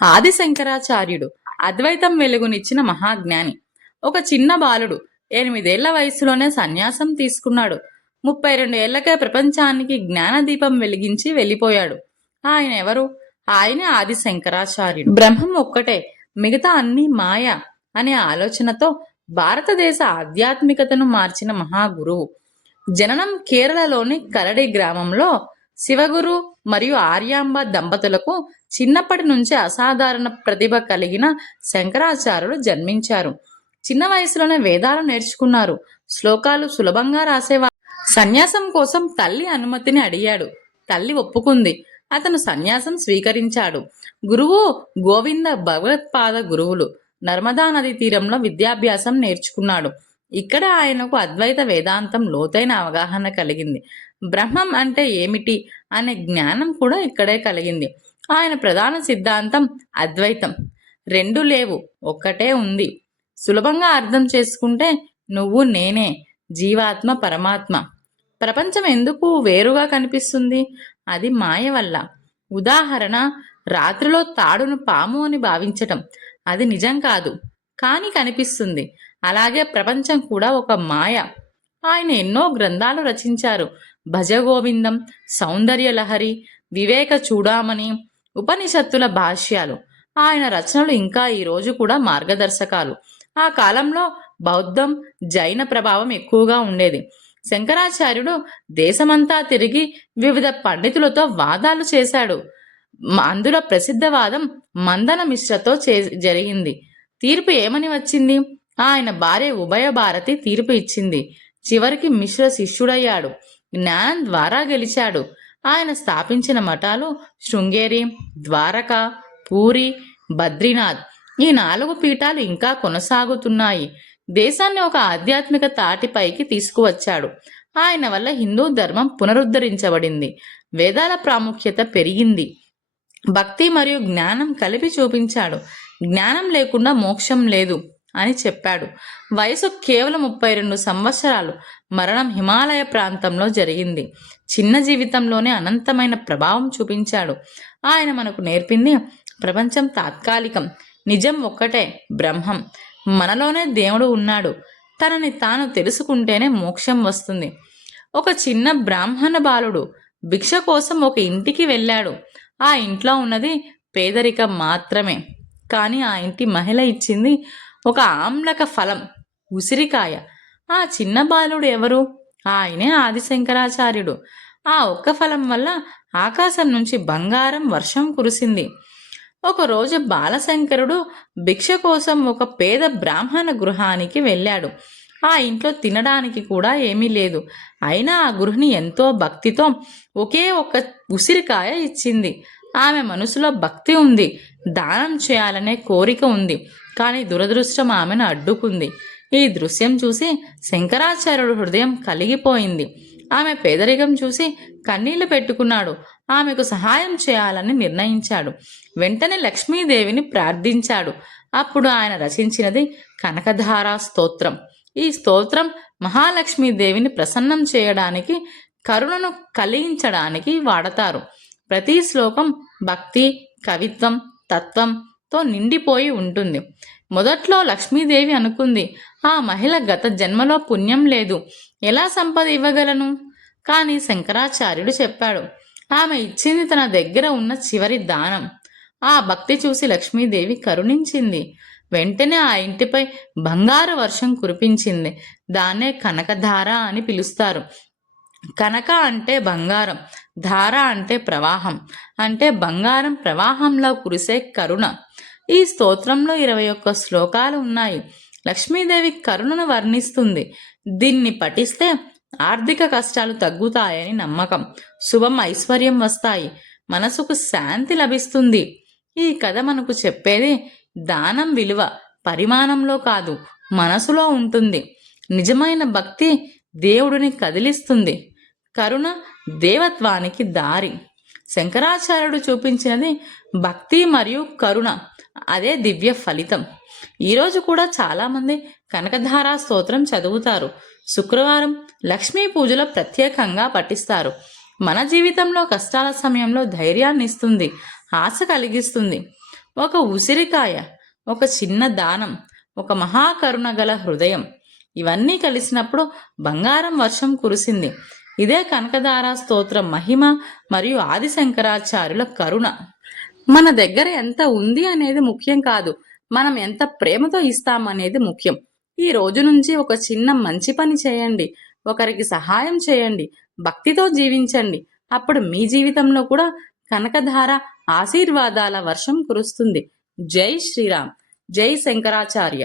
ఆది శంకరాచార్యుడు అద్వైతం వెలుగునిచ్చిన మహాజ్ఞాని. ఒక చిన్న బాలుడు 8 ఏళ్ల వయసులోనే సన్యాసం తీసుకున్నాడు. 32 ఏళ్లకే ప్రపంచానికి జ్ఞానదీపం వెలిగించి వెళ్ళిపోయాడు. ఆయన ఎవరు? ఆయనే ఆది శంకరాచార్యుడు. బ్రహ్మం ఒక్కటే, మిగతా అన్ని మాయ అనే ఆలోచనతో భారతదేశ ఆధ్యాత్మికతను మార్చిన మహాగురువు. జననం కేరళలోని కరడి గ్రామంలో. శివగురు మరియు ఆర్యాంబ దంపతులకు చిన్నప్పటి నుంచే అసాధారణ ప్రతిభ కలిగిన శంకరాచార్యులు జన్మించారు. చిన్న వయసులోనే వేదాలు నేర్చుకున్నారు. శ్లోకాలు సులభంగా రాసేవారు. సన్యాసం కోసం తల్లి అనుమతిని అడిగాడు. తల్లి ఒప్పుకుంది. అతను సన్యాసం స్వీకరించాడు. గురువు గోవింద భగవత్పాద గురువులు. నర్మదా నది తీరంలో విద్యాభ్యాసం నేర్చుకున్నాడు. ఇక్కడ ఆయనకు అద్వైత వేదాంతం లోతైన అవగాహన కలిగింది. బ్రహ్మం అంటే ఏమిటి అనే జ్ఞానం కూడా ఇక్కడే కలిగింది. ఆయన ప్రధాన సిద్ధాంతం అద్వైతం. రెండు లేవు, ఒక్కటే ఉంది. సులభంగా అర్థం చేసుకుంటే నువ్వు నేనే, జీవాత్మ పరమాత్మ. ప్రపంచం ఎందుకు వేరుగా కనిపిస్తుంది? అది మాయ వల్ల. ఉదాహరణ, రాత్రిలో తాడును పాము అని భావించటం. అది నిజం కాదు, కానీ కనిపిస్తుంది. అలాగే ప్రపంచం కూడా ఒక మాయ. ఆయన ఎన్నో గ్రంథాలు రచించారు. భజగోవిందం, సౌందర్యలహరి, వివేక చూడామణి, ఉపనిషత్తుల భాష్యాలు. ఆయన రచనలు ఇంకా ఈ రోజు కూడా మార్గదర్శకాలు. ఆ కాలంలో బౌద్ధం, జైన ప్రభావం ఎక్కువగా ఉండేది. శంకరాచార్యుడు దేశమంతా తిరిగి వివిధ పండితులతో వాదాలు చేశాడు. అందులో ప్రసిద్ధ వాదం మందన మిశ్రతో జరిగింది. తీర్పు ఏమని వచ్చింది? ఆయన భార్య ఉభయ భారతి తీర్పు ఇచ్చింది. చివరికి మిశ్ర శిష్యుడయ్యాడు. జ్ఞానం ద్వారా గెలిచాడు. ఆయన స్థాపించిన మఠాలు శృంగేరి, ద్వారక, పూరి, బద్రీనాథ్. ఈ 4 పీఠాలు ఇంకా కొనసాగుతున్నాయి. దేశాన్ని ఒక ఆధ్యాత్మిక తాటిపైకి తీసుకువచ్చాడు. ఆయన వల్ల హిందూ ధర్మం పునరుద్ధరించబడింది. వేదాల ప్రాముఖ్యత పెరిగింది. భక్తి మరియు జ్ఞానం కలిపి చూపించాడు. జ్ఞానం లేకుండా మోక్షం లేదు అని చెప్పాడు. వయసు కేవలం 32 సంవత్సరాలు. మరణం హిమాలయ ప్రాంతంలో జరిగింది. చిన్న జీవితంలోనే అనంతమైన ప్రభావం చూపించాడు. ఆయన మనకు నేర్పింది ప్రపంచం తాత్కాలికం, నిజం ఒక్కటే, బ్రహ్మం. మనలోనే దేవుడు ఉన్నాడు. తనని తాను తెలుసుకుంటేనే మోక్షం వస్తుంది. ఒక చిన్న బ్రాహ్మణ బాలుడు భిక్ష కోసం ఒక ఇంటికి వెళ్ళాడు. ఆ ఇంట్లో ఉన్నది పేదరికం మాత్రమే. కానీ ఆ ఇంటి మహిళ ఇచ్చింది ఒక ఆమ్లక ఫలం, ఉసిరికాయ. ఆ చిన్న బాలుడు ఎవరు? ఆయనే ఆది శంకరాచార్యుడు. ఆ ఒక్క ఫలం వల్ల ఆకాశం నుంచి బంగారం వర్షం కురిసింది. ఒకరోజు బాలశంకరుడు భిక్ష కోసం ఒక పేద బ్రాహ్మణ గృహానికి వెళ్ళాడు. ఆ ఇంట్లో తినడానికి కూడా ఏమీ లేదు. అయినా ఆ గృహిణి ఎంతో భక్తితో ఒకే ఒక్క ఉసిరికాయ ఇచ్చింది. ఆమె మనసులో భక్తి ఉంది, దానం చేయాలనే కోరిక ఉంది. కానీ దురదృష్టం ఆమెను అడ్డుకుంది. ఈ దృశ్యం చూసి శంకరాచార్యుడు హృదయం కలిగిపోయింది. ఆమె పేదరికం చూసి కన్నీళ్లు పెట్టుకున్నాడు. ఆమెకు సహాయం చేయాలని నిర్ణయించాడు. వెంటనే లక్ష్మీదేవిని ప్రార్థించాడు. అప్పుడు ఆయన రచించినది కనకధార స్తోత్రం. ఈ స్తోత్రం మహాలక్ష్మీదేవిని ప్రసన్నం చేయడానికి, కరుణను కలిగించడానికి వాడతారు. ప్రతి శ్లోకం భక్తి, కవిత్వం, తత్వంతో నిండిపోయి ఉంటుంది. మొదట్లో లక్ష్మీదేవి అనుకుంది, ఆ మహిళ గత జన్మలో పుణ్యం లేదు, ఎలా సంపద ఇవ్వగలను? కానీ శంకరాచార్యుడు చెప్పాడు, ఆమె ఇచ్చింది తన దగ్గర ఉన్న చివరి దానం. ఆ భక్తి చూసి లక్ష్మీదేవి కరుణించింది. వెంటనే ఆ ఇంటిపై బంగారు వర్షం కురిపించింది. దాన్నే కనకధార అని పిలుస్తారు. కనక అంటే బంగారం, ధార అంటే ప్రవాహం. అంటే బంగారం ప్రవాహంలో కురిసే కరుణ. ఈ స్తోత్రంలో 21 శ్లోకాలు ఉన్నాయి. లక్ష్మీదేవి కరుణను వర్ణిస్తుంది. దీన్ని పఠిస్తే ఆర్థిక కష్టాలు తగ్గుతాయని నమ్మకం. శుభం, ఐశ్వర్యం వస్తాయి. మనసుకు శాంతి లభిస్తుంది. ఈ కథ మనకు చెప్పేది దానం విలువ పరిమాణంలో కాదు, మనసులో ఉంటుంది. నిజమైన భక్తి దేవుడిని కదిలిస్తుంది. కరుణ దేవత్వానికి దారి. శంకరాచార్యుడు చూపించినది భక్తి మరియు కరుణ. అదే దివ్య ఫలితం. ఈరోజు కూడా చాలామంది కనకధారా స్తోత్రం చదువుతారు. శుక్రవారం లక్ష్మీ పూజలో ప్రత్యేకంగా పఠిస్తారు. మన జీవితంలో కష్టాల సమయంలో ధైర్యాన్ని ఇస్తుంది, ఆశ కలిగిస్తుంది. ఒక ఉసిరికాయ, ఒక చిన్న దానం, ఒక మహాకరుణ గల హృదయం, ఇవన్నీ కలిసినప్పుడు బంగారం వర్షం కురిసింది. ఇదే కనకదార స్తోత్రం మహిమ మరియు ఆది శంకరాచార్యుల కరుణ. మన దగ్గర ఎంత ఉంది అనేది ముఖ్యం కాదు, మనం ఎంత ప్రేమతో ఇస్తామనేది ముఖ్యం. ఈ రోజు నుంచి ఒక చిన్న మంచి పని చేయండి, ఒకరికి సహాయం చేయండి, భక్తితో జీవించండి. అప్పుడు మీ జీవితంలో కూడా కనకధార ఆశీర్వాదాల వర్షం కురుస్తుంది. జై శ్రీరామ్. జై శంకరాచార్య.